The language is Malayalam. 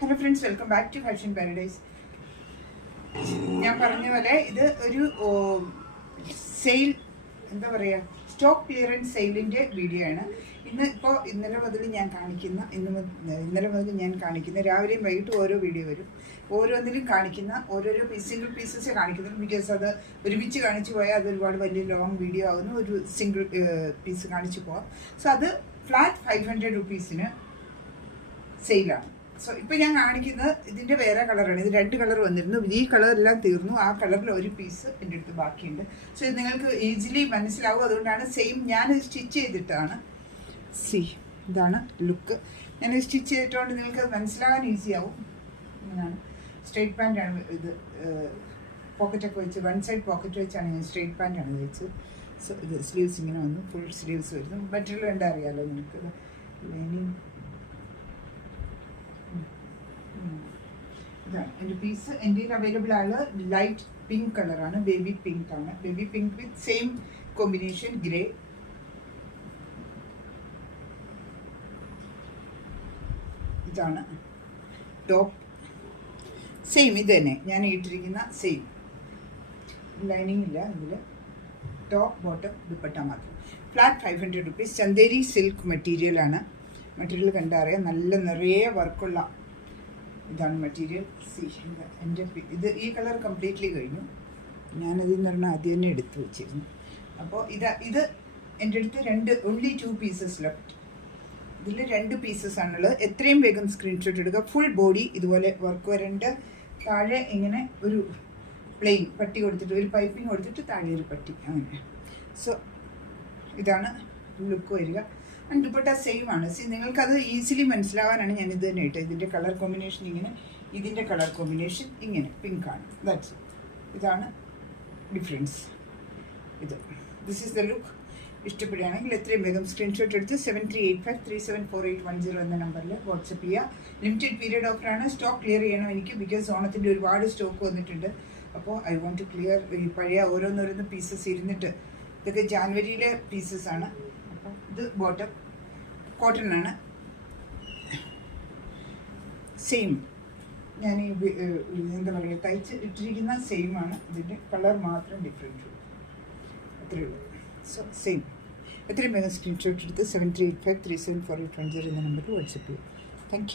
Hello friends, welcome back to fashion paradise. ഞാൻ പറഞ്ഞ പോലെ ഇത് ഒരു സെയിൽ, എന്താ പറയുക, സ്റ്റോക്ക് ക്ലിയറൻസ് സെയിലിൻ്റെ വീഡിയോ ആണ്. ഇന്നലെ മുതൽ ഞാൻ കാണിക്കുന്ന രാവിലെയും വൈകിട്ടും ഓരോ വീഡിയോ വരും. ഓരോന്നിലും കാണിക്കുന്ന ഓരോരോ സിംഗിൾ പീസസേ കാണിക്കുന്നുള്ളൂ. ബിക്കോസ് അത് ഒരുമിച്ച് കാണിച്ചു പോയാൽ അത് ഒരുപാട് വലിയ ലോങ് വീഡിയോ ആകുന്നു. ഒരു സിംഗിൾ പീസ് കാണിച്ചു പോവാം. സോ അത് ഫ്ലാറ്റ് 500 റുപ്പീസിന് സെയിലാണ്. സോ ഇപ്പോൾ ഞാൻ കാണിക്കുന്നത് ഇതിൻ്റെ വേറെ കളറാണ്. ഇത് 2 കളർ വന്നിരുന്നു. ഈ കളറെല്ലാം തീർന്നു. ആ കളറിൽ ഒരു പീസ് എൻ്റെ അടുത്ത് ബാക്കിയുണ്ട്. സോ ഇത് നിങ്ങൾക്ക് ഈസിലി മനസ്സിലാവും. അതുകൊണ്ടാണ് സെയിം ഞാൻ സ്റ്റിച്ച് ചെയ്തിട്ടാണ്. ഇതാണ് ലുക്ക്. ഞാൻ സ്റ്റിച്ച് ചെയ്തിട്ടുകൊണ്ട് നിങ്ങൾക്ക് മനസ്സിലാകാൻ ഈസിയാവും. ഇങ്ങനെയാണ്. സ്ട്രെയിറ്റ് പാൻറ്റാണ് ഇത്. പോക്കറ്റൊക്കെ വെച്ച് വൺ സൈഡ് പോക്കറ്റ് വെച്ചാണ് ഞാൻ സ്ട്രെയിറ്റ് പാൻറ്റാണ് വെച്ചത്. സോ ഇത് സ്ലീവ്സ് ഇങ്ങനെ വന്നു. ഫുൾ സ്ലീവ്സ് വരുന്നു. മെറ്റീരിയൽ കണ്ടാൽ അറിയാമല്ലോ നിങ്ങൾക്ക്. ലൈനിങ് ഇതാണ് എൻ്റെ പീസ്. എൻ്റെ അവൈലബിൾ ആണ് ലൈറ്റ് പിങ്ക് കളറാണ്. ബേബി പിങ്ക് ആണ്. Baby pink with same combination grey. ഇതാണ് ടോപ്പ്. സെയിം ഇത് തന്നെ ഞാൻ ഇട്ടിരിക്കുന്ന സെയിം. ലൈനിങ് ഇല്ല ഇതിൽ. ടോപ്പ് ബോട്ടം ദുപ്പട്ട മാത്രം. Flat 500 rupees. ചന്ദേരി സിൽക്ക് മെറ്റീരിയലാണ്. മെറ്റീരിയൽ കണ്ടറിയാം. നല്ല നിറയെ വർക്കുള്ള ഇതാണ് മെറ്റീരിയൽ. എൻ്റെ ഈ കളർ കംപ്ലീറ്റ്ലി കഴിഞ്ഞു. ഞാനതെന്ന് പറഞ്ഞാൽ ആദ്യം തന്നെ എടുത്തു വെച്ചിരുന്നു. അപ്പോൾ ഇത് എൻ്റെ അടുത്ത് ഓൺലി 2 പീസസ് ലെഫ്റ്റ്. ഇതിൽ 2 പീസസ് ആണുള്ളത്. എത്രയും വേഗം സ്ക്രീൻഷോട്ട് എടുക്കുക. ഫുൾ ബോഡി ഇതുപോലെ വർക്ക് വരേണ്ട. താഴെ ഇങ്ങനെ ഒരു പ്ലെയിൻ പട്ടി കൊടുത്തിട്ട്, ഒരു പൈപ്പിംഗ് കൊടുത്തിട്ട് താഴെ ഒരു പട്ടി, അങ്ങനെ. സോ ഇതാണ് ലുക്ക് വരിക. ആൻഡ് ദുപ്പട്ട സെയിം ആണ്. നിങ്ങൾക്കത് ഈസിലി മനസ്സിലാവാനാണ് ഞാൻ ഇത് തന്നെ ഇട്ടത്. ഇതിൻ്റെ കളർ കോമ്പിനേഷൻ ഇങ്ങനെ, ഇതിൻ്റെ കളർ കോമ്പിനേഷൻ ഇങ്ങനെ പിങ്കാണ്. ദാറ്റ്സ് ഇതാണ് difference. This is the look. ഇഷ്ടപ്പെടുകയാണെങ്കിൽ എത്രയും വേഗം സ്ക്രീൻഷോട്ട് എടുത്ത് 7385374810 എന്ന നമ്പറിൽ വാട്സപ്പ് ചെയ്യുക. ലിമിറ്റഡ് പീരീഡ് ഓഫറാണ്. സ്റ്റോക്ക് ക്ലിയർ ചെയ്യണം എനിക്ക്. ബിക്കോസ് ഓണത്തിൻ്റെ ഒരുപാട് സ്റ്റോക്ക് വന്നിട്ടുണ്ട്. അപ്പോൾ ഐ വോണ്ട് ടു ക്ലിയർ. ഈ പഴയ ഓരോന്നോരോന്ന് പീസസ് ഇരുന്നിട്ട്, ഇതൊക്കെ ജാനുവരിയിലെ പീസസ് ആണ്. അപ്പോൾ ഇത് ബോട്ടം കോട്ടൺ ആണ്. സെയിം ഞാൻ ഈ എന്താ പറയുക, തയ്ച്ച് ഇട്ടിരിക്കുന്ന സെയിം ആണ്. ഇതിൻ്റെ കളർ മാത്രം ഡിഫറൻറ്റ്. അത്രയേ ഉള്ളൂ. So same. എത്രയും വേഗം സ്ക്രീൻഷോട്ട് എടുത്ത് 7385374810 എന്ന നമ്പറിൽ വാട്സപ്പ് ചെയ്യും. Thank you.